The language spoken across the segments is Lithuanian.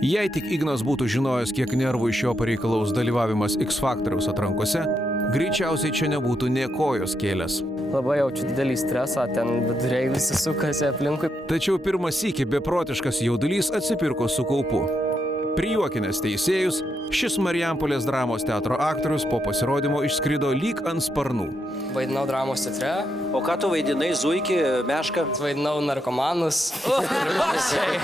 Jei tik Ignas būtų žinojęs, kiek nervų iš jo pareikalaus dalyvavimas X Faktoriaus atrankose, greičiausiai čia nebūtų nė kojos kėlęs. Labai jaučiu didelį stresą, ten viduriai visi sukasi aplinkui. Tačiau pirmą sykį beprotiškas jaudulys atsipirko su kaupu. Prijuokinęs teisėjus, šis Marijampolės dramos teatro aktorius po pasirodymo išskrido lyg ant sparnų. Vaidinau dramos teatre. O ką tu vaidinai, zuikį, mešką? Vaidinau narkomanus. Ir panašiai.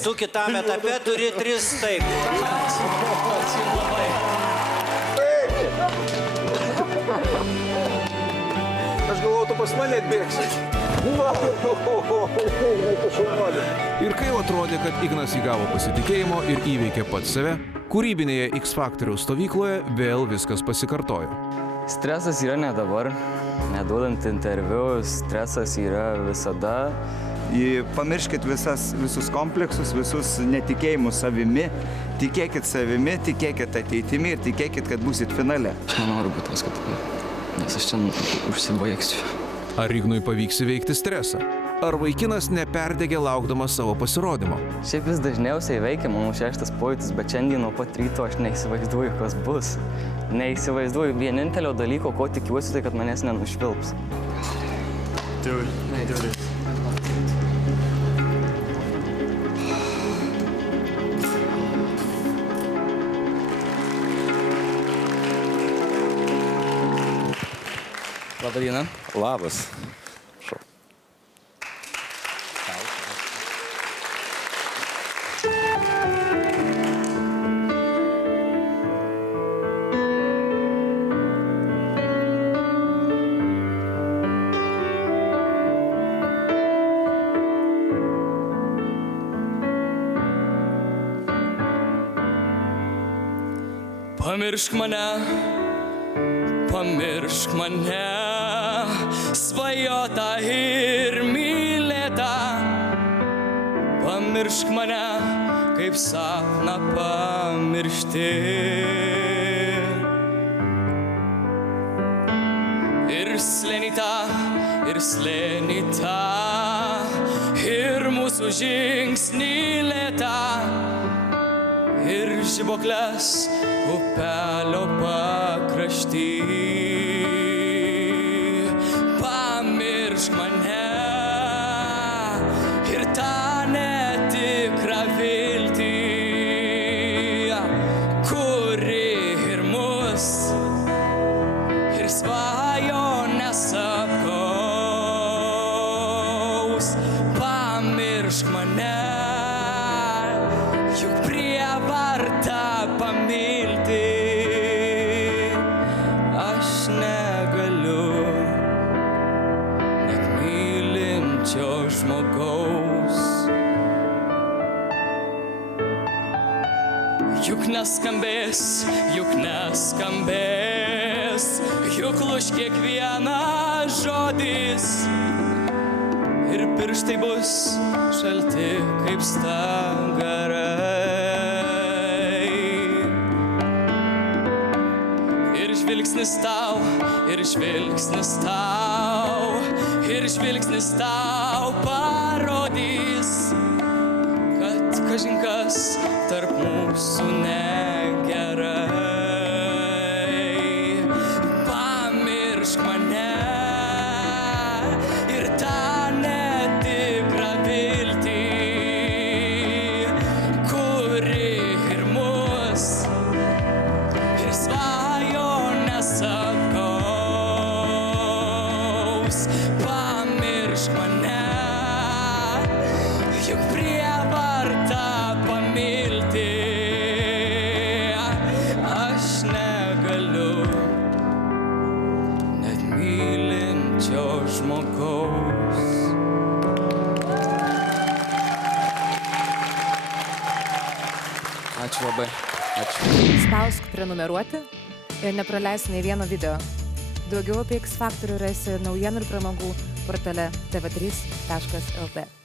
Tu kitam etape turi 3 taip. Aš galvoju, tu pas mane atbėgsi. Ir kai atrodė, kad Ignas įgavo pasitikėjimo ir įveikė pats save, kūrybinėje X Faktoriaus stovykloje vėl viskas pasikartojo. Stresas yra ne dabar, neduodant interviu, stresas yra visada. Pamirškit visus kompleksus, visus netikėjimus savimi, tikėkit savimi, tikėkit ateitimi ir tikėkit, kad būsit finale. Aš nenoriu būti paskutiniu, nes aš ten užsibaigsiu. Ar Ignui pavyks įveikti stresą? Ar vaikinas neperdegė laukdamas savo pasirodymo? Šiaip vis dažniausiai veikia mano 6 pojūtis, bet šiandien nuo pat ryto aš neįsivaizduoju, kas bus. Neįsivaizduoju vienintelio dalyko, ko tikiuosi, tai kad manęs nenušvilps. Labą dieną. Labas. Pamiršk mane, svajota ir mylėta. Pamiršk mane, kaip sapną pamiršti. Ir slėnyta, ir mūsų žingsnį lėta. Ir žibuoklės upelio pakrašty. Pamiršk mane ir tą netikrą viltį, kuri ir mus, ir svajones apgaus. Pamiršk mane, juk prievarta pamilti aš negaliu, net mylinčio žmogaus. Juk neskambės, juk lūš kiekvienas žodis. Ir pirštai bus šalti kaip stagarai. Ir žvilgsnis tau parodys, kad kažin kas tarp mūsų negerai. Pamiršk mane ir tą netikrą viltį, kuri ir mus, ir svajones apgaus. Pamiršk mane, juk prievarta pamilti aš negaliu, net mylinčio žmogaus. Ačiū labai. Ačiū. Spausk prenumeruoti ir nepraleisk nei vieno video. Daugiau apie X Faktorių rasi naujienų ir pramogų portale tv3.lt.